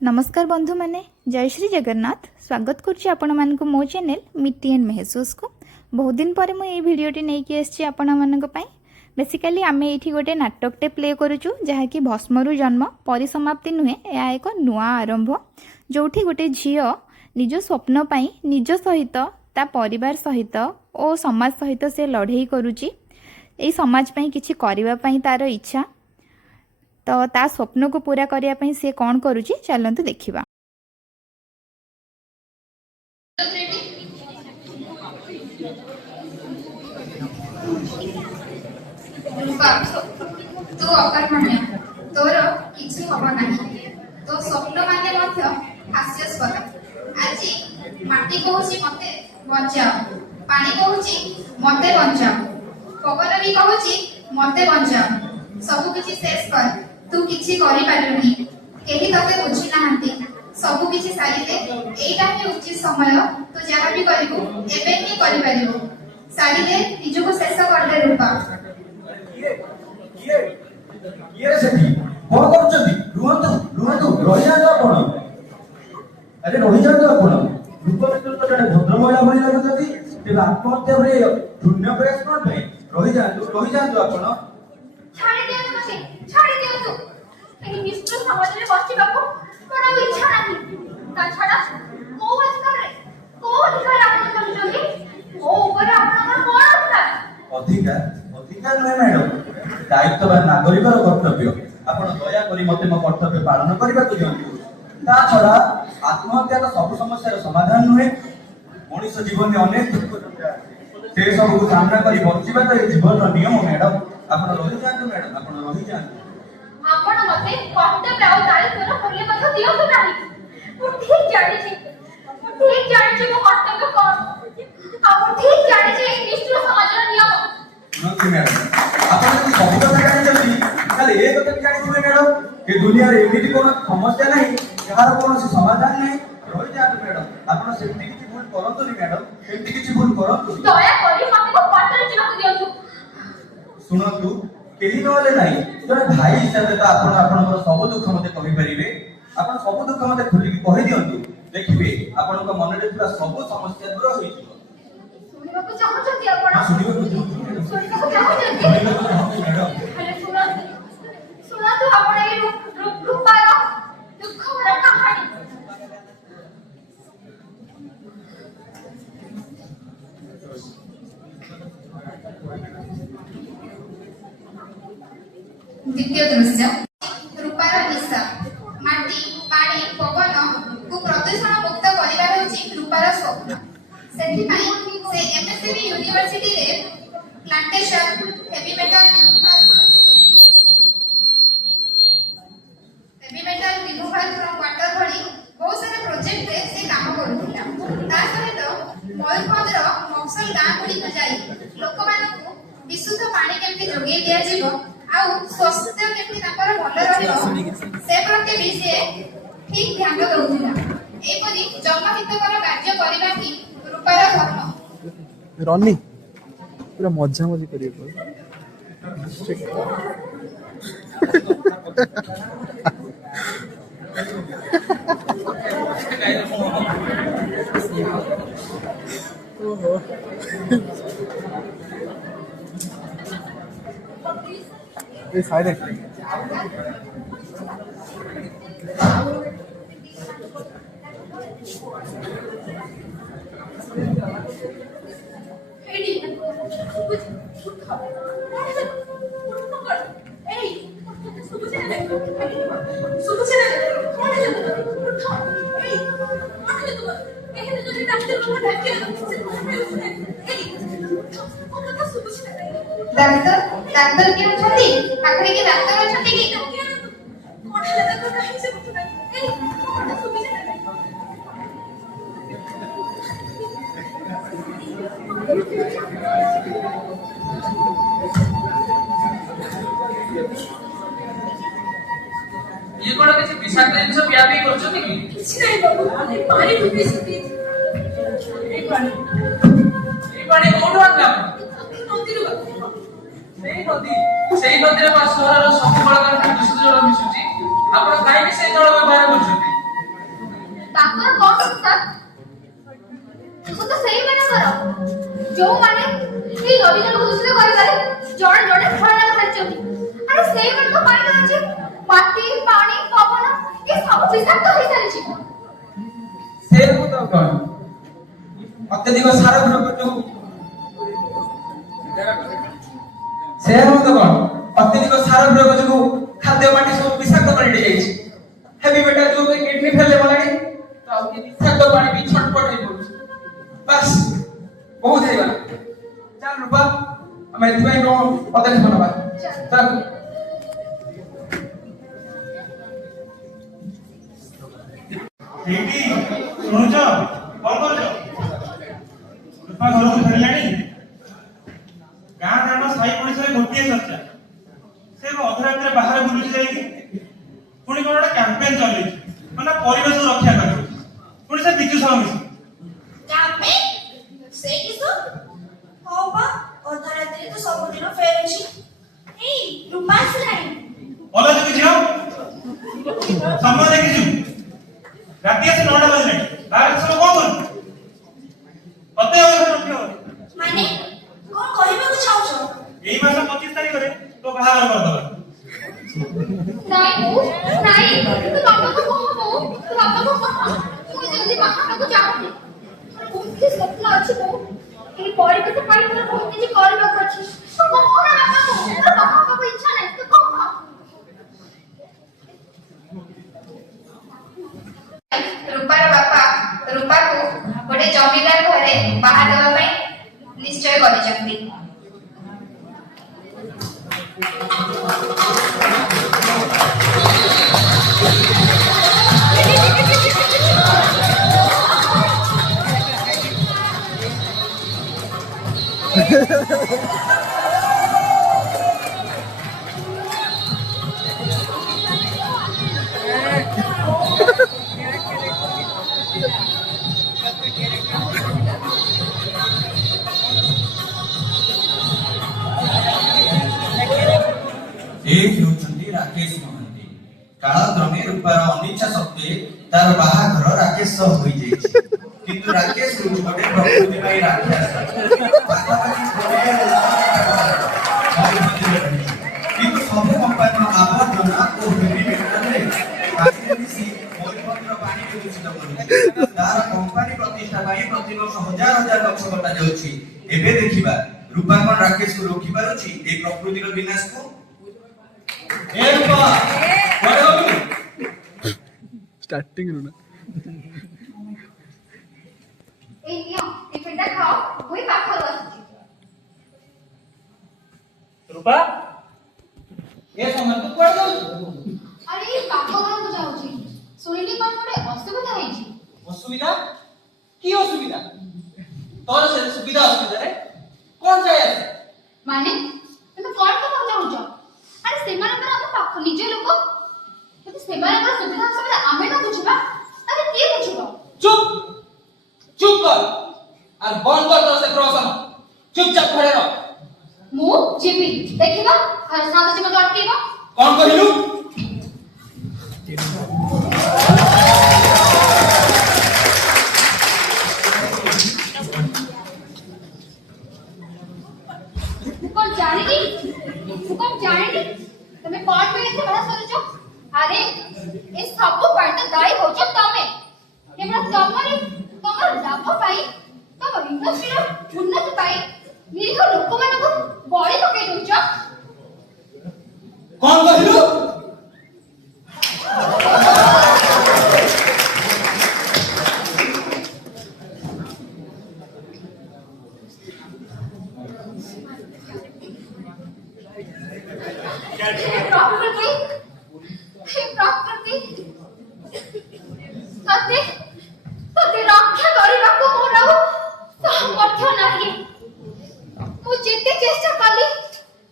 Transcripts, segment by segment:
नमस्कार बंधु माने जय श्री जगन्नाथ स्वागत करुच्ची आपण मानक मो चैनल मिट्टी एंड महसूस को बहुत दिन पर मुझे भिडटी नहीं आसी आपण मानक पई बेसिकली आम ये गोटे नाटकटे प्ले करुचु जहाँकि भस्मरु जन्म परिसमाप्ति नुहे यह एक नुआ आरंभ जोठी गोटे झील निज स्वप्न पाई निज सहित ता परिवार सहित और समाज सहित से लड़े करुच्ची यही समाज पाई किछि करिबा पाई तार इच्छा तो ता स्वप्न को पूरा करने से कौन करुच्ची चलतु देखा। तू अकर्मण्य तोर किछि हबो नाही तो स्वप्न माने मध्य हास्यास्पद आज माटी कहूची मते बचाओ पानी कहूची मते बचाओ पवन भी कहूची मते बचाओ सब किछि शेष कर तू किछि करि पारुनी केही तते बुझी नाहंती सब किछि सारी दे एटा ही उचित समय तू जहा भी करिवो एबे ही करि पारिवो सारी दे निजको शेष कर दे रूपा ये सेठी कोन करछथि रुहंतु रहि जाओ आपण अरे रहि जाओ आपण रूप मित्र तो जने भद्र महिला भଳି लागुछथि ते आत्महत्या भଳି शून्य प्रयास कोन पे रहि जाओ आपण छाड़ी दियो तू एही निष्ठुर समाज रे बसिबाको कोन इच्छा नाही ता छाड़ा को अधिकार रे को अधिकार आपण करूछथि ओ ऊपर आपनकर कोन अधिकार नय मैडम दायित्ववान नागरिकर कर्तव्य आपण दया करी मते मो कर्तव्य पालन करबा को दियंतु ता छड़ा आत्महत्या तो सब समस्या समाधान नुहे मनुष्य जीवन में अनेक दुख से सब को सामना करी बचिबा तो जीवन नियम मैडम आपण रहि जांतु मैडम आपण रहि जांतु आपण मते कर्तव्य और दायित्वर मूल्य मत दियो तो नाही मु ठीक जानि छी मो कर्तव्य कोन आपण ठीक जानि छी ए निष्ठुर समाज रा नियम नोती मैडम आपण सब କଥା जानि जल्दी खाली एक କଥା जानि छी मैडम कि दुनिया रे एमिति कोन समस्या नाही यार कोन समाधान नाही रहि जांतु मैडम आपण सेफ्टी किछि भूल करंतु नी मैडम सेफ्टी किछि भूल करंतु दया करी मते को पत्र जिनको दियंतु सुनतु केही नले नाही जने भाई हिसाब से आपण आपनकर सब दुख मते कहि परिबे आपण सब दुख मते खुली कहि दियंतु देखिबे आपनक मन रे पूरा सब समस्या दूर होई जिवो सुनिबाको चाहछथि आपण सुनिबाको चाहछथि मैडम अरे सुनतु आपण ए रूपार दुख भरा कहानी द्वितीय दृश्य रूपार निशा माटी पानी पवन को प्रदूषण मुक्त करिबा होची रूपार स्वप्न सेठी पई से एमएससीबी यूनिवर्सिटी रे plantation heavy metal removal from water भली बहुत सारे प्रोजेक्ट रे से काम करूथिला ता सहित मयूरभंज रो मक्सल गां गुडी को जाई लोक मानकु विशुद्ध पानी केमति जोगे दिया जीवो आउ स्वास्थ्य केमति ताकर भल रहिबो से प्रति भी से ठीक ध्यान दउथिला एपरि जनहितकर कार्य करिबा की रूपार धर्म रनी पूरा मजा मजी करिए ओहो ये साइड है डाक्टर के छथि आखरी के डाक्टर छथि की कोठा लगा कर नहीं से कुछ नहीं ए सुबह से ये कोन किसी विषाक्त जिंस व्यापी करछथि कि किछि नहीं बाबू अरे पानी डुबी सके ए पानी कोठो आनला नदी रो ସେଇ ନଦୀରେ ବା ସହରର ସବୁ କଳକାରଖାନା ଦୂଷିତ ଜଳ ମିଶୁଛି ଆପଣ କାହିଁକି ସେଇ ଜଳ ବ୍ୟବହାର କରୁଛନ୍ତି ଅଫିସର ମୁଁ ତ ସେଇମାନଙ୍କର ଯୋଉମାନେ ଏଇ ନଦୀ ଜଳକୁ ଦୂଷିତ କରିବାରେ ଜଣେ ଜଣେ ଖଳନାୟକ ରହିଛନ୍ତି। ଆରେ ସେଇମାନଙ୍କ ପାଇଁ ତ ଅଛି ମାଟି ପାଣି ପବନ ଏ ସବୁ ବିଷାକ୍ତ ହେଇସାରିଛି। ସେ ମୁଁ ତ କଣ ଅତ୍ୟଧିକ ସାର ପ୍ରୟୋଗ ଯୋଗୁ ଖାଦ୍ୟ ମାଟି ସବୁ ବିଷାକ୍ତ ପାଣି ଯାଇଛି। ହେବି ବେଟା ଯୋଉ କିଡନୀ ଫେଲେ ଗଲାଣି ତ ଆଉ କି ବିଷାକ୍ତ ପାଣି ବି ଛଟପଟ ହେଇ ପଡୁଛି। ବାସ୍ ବହୁତ ହେଇଗଲା। ଚାଲ ରୂପା ଆମେ ଏଥିପାଇଁ କଣ ପଦକ୍ଷେପ ନବା। ଚାଲ ଏଇଠି ଶୁଣୁଛ କଣ କରୁଛ? ରୂପା ଘରକୁ ଫେରିଲାଣି? ଗାଁ ଦାଣ୍ଡ ସାହି ପଡିଶାରେ ଗୋଟିଏ ଚର୍ଚ୍ଚା। ସେ ଅଧରାତିରେ ବାହାରେ ବୁଲୁଛି ଯାଇକି। ପୁଣି କଣ ଗୋଟେ କ୍ୟାମ୍ପେନ ଚଲେଇଛି ମାନେ ପରିବେଶ ରକ୍ଷା କରିବ। ପୁଣି ସେ ବିଜୁ ସହ ମିଶି ସେଇ କିସ? ହଁ ବା ଅଧରାତିରେ ତ ସବୁଦିନ ଫେରୁଛି। ଏଇ ରୂପା ଆସିଲାଣି। ଭଲ ଯୋଗୀ ଝିଅ ସମୟ ଦେଖିଛୁ? ରାତି ଆସି 9ଟା ବାଜିଲାଣି। ବାହାରେ ସବୁ କଣ କରୁଛୁ? ମତେ ମାନେ କଣ କହିବାକୁ ଚାହୁଁଛ? ଏଇ ମାସ 25 ତାରିଖରେ ତୋ ବାହାଘର କରିଦବା। ନାଇଁ ତୁ ବାପାକୁ କହ ତୁ ବାପାକୁ କହ ମୁଁ ଜଲ୍ଦି ବାହାରକୁ ଯାଉନି। ମୋର ବହୁତ କିଛି ସ୍ୱପ୍ନ ଅଛି ବୋଉ। ଏଇ ପରିବେଶ ପାଇଁ ମୋର ବହୁତ କିଛି କରିବାକୁ ଅଛି। ତୁ କହ ନା ବାପାକୁ ତୋର ବାପା ହବାକୁ ଇଚ୍ଛା ନାହିଁ ତୁ କହ। ରୂପାର ବାପା ରୂପାକୁ ଗୋଟେ ଜମିଦାର ଘରେ ବାହା ଦେବା ପାଇଁ ନିଶ୍ଚୟ କରିଛନ୍ତି। राकेश महांती कालक्रमे रूपार अनिच्छा सत्वे तार बाहाघर राकेश सह होई जाइछि किंतु राकेश गोटे प्रकृति पाई राक्षस किंतु सब कंपनी आवर्जना और हेवी मेटल पानी मिसी मयूरभंजर पानी के दूषित करूछि तार कंपनी प्रतिष्ठा पाई प्रतिवर्ष हजार हजार गछ कटा जाउछि। एबे देखिबा रूपा कोन राकेश को रोकी पारुछि ए प्रकृतिर विनाश को। स्टार्टिंग ରୁ ନା এই নিও টিফিনটা খাও ওই পাখর আসছে। রূপা এ সময় তো পড় যাও। আরে এই পাখরକୁ যাଉଛି ଶୁଣିଲି କଣ ଗୋଟେ ଅସୁବିଧା ହେଇଛି। অসুবিধা কি অসুবিধা? তোর সে সুবিধা অসুবিধা রে কোন যায় আছে? মানে তুমি କଣ କହିବାକୁ ଚାହୁଁଛ? আরে ସେମାନଙ୍କର ଆମ ପାଖ ନିଜ ଲୋକ ଯଦି ସେମାନଙ୍କର ସୁବିଧା ଅସୁବିଧା ଆମେ ନ ବୁଝିବା ତାହେଲେ କିଏ ବୁଝିବ? চুপ চুপ কর আর বন্ধ কর তোর সে প্রশ্ন। চুপচাপ ঘরে রহ। ମୁଁ ଯିବି ଦେଖିବା ଘରେ ସାଙ୍ଗ ଯିବା ଅଟକେଇବ। କଣ କହିଲୁ? कौन जानेगी तुम्हें कौन पे ऐसे बहस करूछो? अरे इस सब पर तो दायी हो छ तमे केवल तमरी तमर लाभ पाई तम इंडस्ट्री उन्नति पाई निरीह लोक मानको बळी पकई दउछ। कौन कहलु? प्रकृति तते रक्षा କରିବାକୁ ମୋର ସାମର୍ଥ୍ୟ ନାହିଁ। ମୁଁ ଯେତେ ଚେଷ୍ଟା କଲି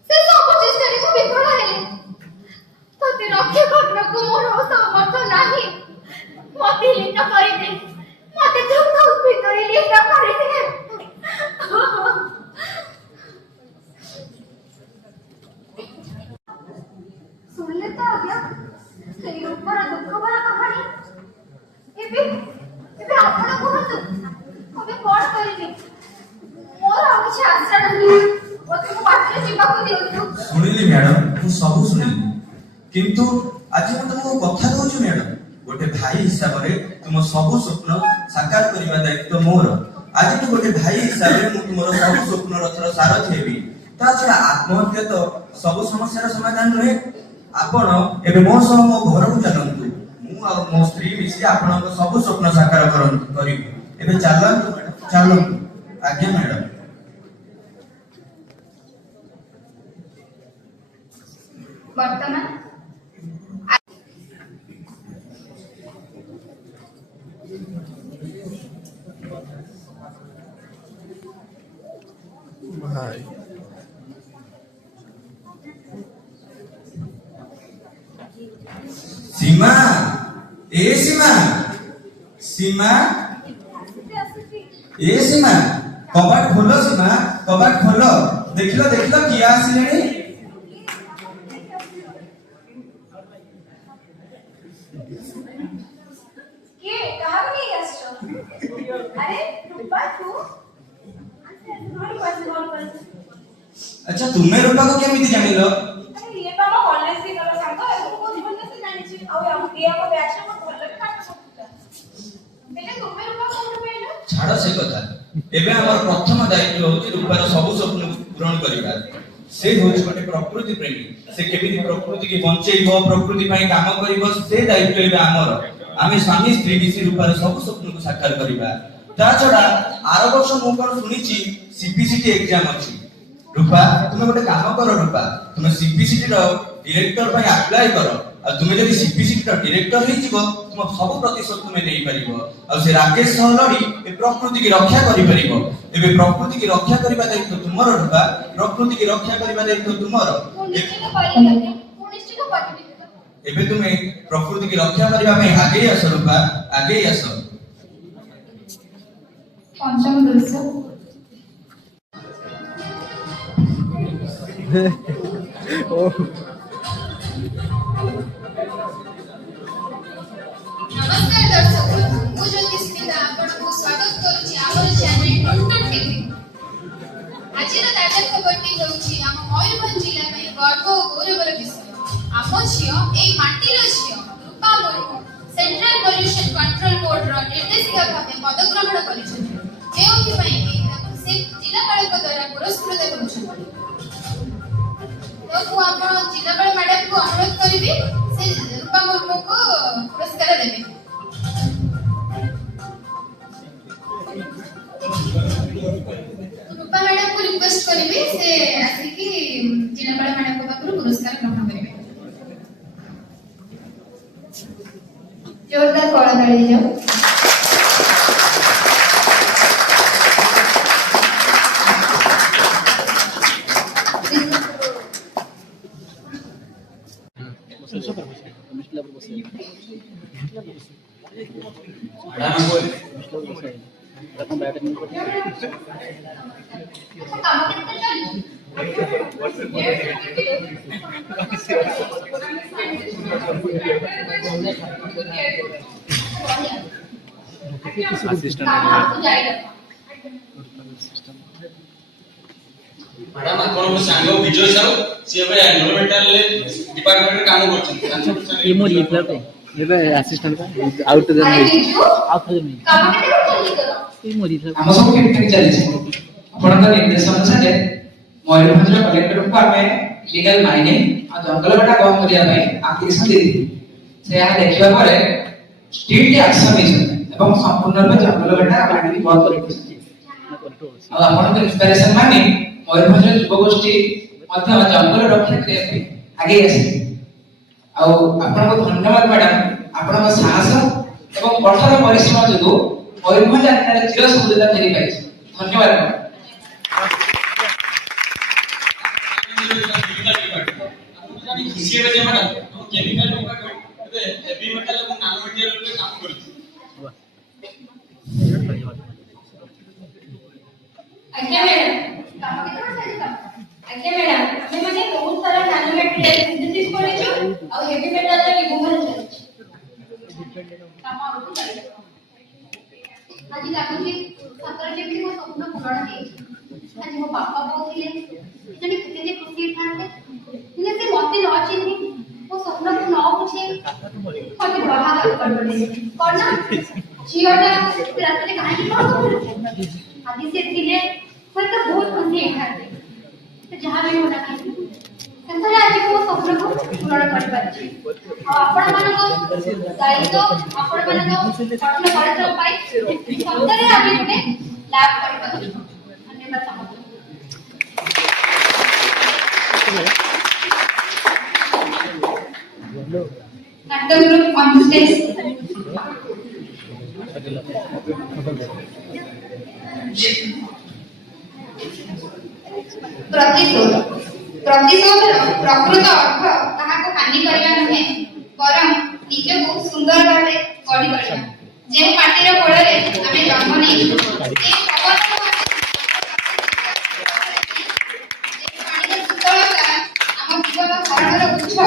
ସେ ସବୁ ଚେଷ୍ଟାରେ ମୁଁ ବିଫଳ ହେଲି। ତତେ ରକ୍ଷା କରିବାକୁ ମୋର ସାମର୍ଥ୍ୟ ନାହିଁ। ମତେ ଲୀନ କରିଦେ ମତେ ଦୁଃଖ ଭିତରେ ଲୀନ କରିଦେ। सुनले तो आज्ञा सेई रूपर दुख भरा कहानी एबे एबे आप ସବୁ ଶୁଣିଲି କିନ୍ତୁ ଆଜି ମୁଁ ତମକୁ କଥା ଦଉଛି ମ୍ୟାଡାମ ଗୋଟେ ଭାଇ ହିସାବରେ ତୁମ ସବୁ ସ୍ୱପ୍ନ ସାକାର କରିବା ଦାୟିତ୍ୱ ମୋର ଆଜିଠୁ ଗୋଟେ ଭାଇ ହିସାବରେ ମୁଁ ତୁମର ସବୁ ସ୍ୱପ୍ନ ରଥର ସାରଥି ହେବି ତା ଛଡା ଆତ୍ମହତ୍ୟା ତ ସବୁ ସମସ୍ୟାର ସମାଧାନ ନୁହେଁ ଆପଣ ଏବେ ମୋ ସହ ମୋ ଘରକୁ ଚାଲନ୍ତୁ ମୁଁ ଆଉ ମୋ ସ୍ତ୍ରୀ ମିଶି ଆପଣଙ୍କ ସବୁ ସ୍ୱପ୍ନ ସାକାର କରିବୁ ଏବେ ଚାଲନ୍ତୁ ମ୍ୟାଡାମ ଚାଲନ୍ତୁ ଆଜ୍ଞା ମ୍ୟାଡାମ ବର୍ତ୍ତମାନ भाई सीमा ए सीमा सीमा ए सीमा कबाट खोलो सीमा कबाट खोलो देखलो देखलो किया आसिलेनी କିଏ କାହାକୁ ନେଇ ଆସିଛ? ଆରେ ରୂପା ତୁ अच्छा तुम्हें रूपा को केमिति जानिलो ଆରେ ଇଏ ତ ଆମ କଲେଜ ଦିନର ସାଙ୍ଗ ଏବଂ ମୋ ଜୀବନରେ ସେ ଜାଣିଛି ଆଉ ଇଏ ଆମ ବ୍ୟାଚରେ ବହୁତ ଭଲରେ ପାଠ ପଢୁଥିଲା ହେଲେ ତୁମେ ରୂପା କୋଉଠୁ ପାଇଲ? छाड़ से कथा एबे हमर प्रथम दायित्व होची रूपार सब स्वप्न पूर्ण करिबा से होची गोटे प्रकृति प्रेमी से केमिति प्रकृति के बंचेइबो प्रकृति पई काम करिबो से दायित्व एबे हमर आमे स्वामी स्त्री मिसी रूपार सब स्वप्न को साकार करिबा ता छडा आरो वर्ष मु कोन सुनिची सीपीसीटी एग्जाम अछि रूपा तुमे गोटे काम करो रूपा तुमे सीपीसीटी रो डायरेक्टर पई अप्लाई करो आ तुमे जदि सीपीसीटी रो डायरेक्टर हेइ जिवो तुम सब प्रतिशत तुमे देई परिबो आ से राकेश सह लड़ी ए प्रकृति की रक्षा करि परिबो एबे प्रकृति की रक्षा करिबा दायित्व तुमर रूपा प्रकृति की रक्षा करिबा दायित्व तुमर ମୁଁ ନିଶ୍ଚିତ କରିବି ମୁଁ ନିଶ୍ଚିତ କରିବି एबे तुमे प्रकृति की रक्षा करिबा पई आगे आसो रूपा आगे आसो ପଞ୍ଚମ ଦୃଶ୍ୟ नमस्कार दर्शक मु ज्योति स्मिता आपनको स्वागत करूची आमर चैनल टॉप टीवी आजिर ताजा खबरटी होउची आम मयूरभंज जिला में गर्व और गौरवर विषय आम झियो एई माटीर झियो Rupa Murmu central pollution control board रो निर्देशिका भाबे पदग्रहण करिछथि केउथि पई कि से जिलापालक द्वारा पुरस्कृत होउछथि तो मु आपण जिलापाल मैडम को अनुरोध करिबी से रूपा मुर्मू को पुरस्कार देबे रूपा मैडम को रिक्वेस्ट करिबी से आसी कि जिलापाल मैडम को पाखरु पुरस्कार ग्रहण करिबे जोरदार कड़ा ताली जाओ मैडम आपन सांग विजय साहू से एनवायरमेंटल डिपार्टमेंट रे काम करछन ये मोर ये प्लग ये असिस्टेंट का आउट द आउट द मी काम केते जल्दी करो ये मोर ये हम सब केमिति चली छी आपन का निर्देश अनुसार मयूरभंज कलेक्टर को आमे लीगल माइनिंग आ जंगल काटा कम करिया पई एप्लीकेशन दे दी से यहां देखिबा परे स्ट्रीट के एक्शन नहीं एवं संपूर्ण रूप जंगल काटा माइनिंग बंद कर दी आ आपन के इंस्पिरेशन माने मयूरभंज युवा गोष्ठी मध्य जंगल रक्षा करिया पई आगे आसी आ आपन को धन्यवाद मैडम आपन का साहस एवं कठोर परिश्रम जको मयूरभंज आने चिर सुविधा फेरी पाई धन्यवाद मैडम खुशी है जे मैडम हम chemical department A heavy metal और नानो मटेरियल पे काम करछु आज्ञा मैडम काम केते चली काम आज्ञा मैडम हमें माने बहुत सारा नानो मटेरियल सिंथेसिस करिछु और हेवी मेटल रे रिमूवल चलिछ काम आउट चली आज लाଗୁଛି ଛାତ୍ର ଯେମିତି ମୋ ସ୍ୱପ୍ନ ପୂରଣ ହେଇଛି आज मो पापा कहते जने केते जे खुशी थाते ହେଲେ ସେ ମତେ ନ ଚିହ୍ନି ମୋ ସ୍ୱପ୍ନକୁ ନ ବୁଝି ମତେ ବାହାଘର କରିଦେଲେ କଣ ନା ଝିଅଟା ରାତିରେ କାହିଁକି କଣ କରୁଛି ଆଜି ସେ ଥିଲେ ହୁଏତ ବହୁତ ଖୁସି ହେଇଥାନ୍ତେ ସେ ଯାହା ବି ହଉ ନା କାହିଁକି ସେଠାରେ ଆଜି ମୋ ସ୍ୱପ୍ନକୁ ପୂରଣ କରିପାରିଛି ଆଉ ଆପଣମାନଙ୍କ ଦାୟିତ୍ୱ ଆପଣମାନଙ୍କ ପଠନ ପରିଶ୍ରମ ପାଇଁ ସତରେ ଆମେ ଗୋଟେ ଲାଭ କରିପାରିଛୁ ଧନ୍ୟବାଦ ସମସ୍ତଙ୍କୁ Natal group on stage. ପ୍ରତିଶୋଧ ପ୍ରତିଶୋଧର ପ୍ରକୃତ ଅର୍ଥ କାହାକୁ ହାନି କରିବା ନୁହେଁ ବରଂ ନିଜକୁ ସୁନ୍ଦର ଭାବେ ଗଢ଼ି ତୋଳିବା ଯେଉଁ ମାଟିର କୋଳରେ ଆମେ ଜନ୍ମ ନେଇଛୁ ସେ ପବନ ପାଣିର ଶୀତଳତା ଆମ ଜୀବନ ଧାରଣର ଉତ୍ସ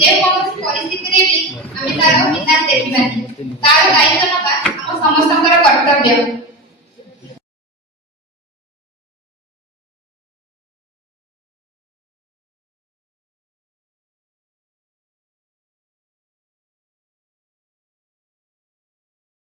ଯେକୌଣସି ପରିସ୍ଥିତିରେ ବି ଆମେ ତାର ବିନାଶ ଦେଖିବାନି ତାର ଦାୟିତ୍ୱ ନେବା ଆମ ସମସ୍ତଙ୍କର କର୍ତ୍ତବ୍ୟ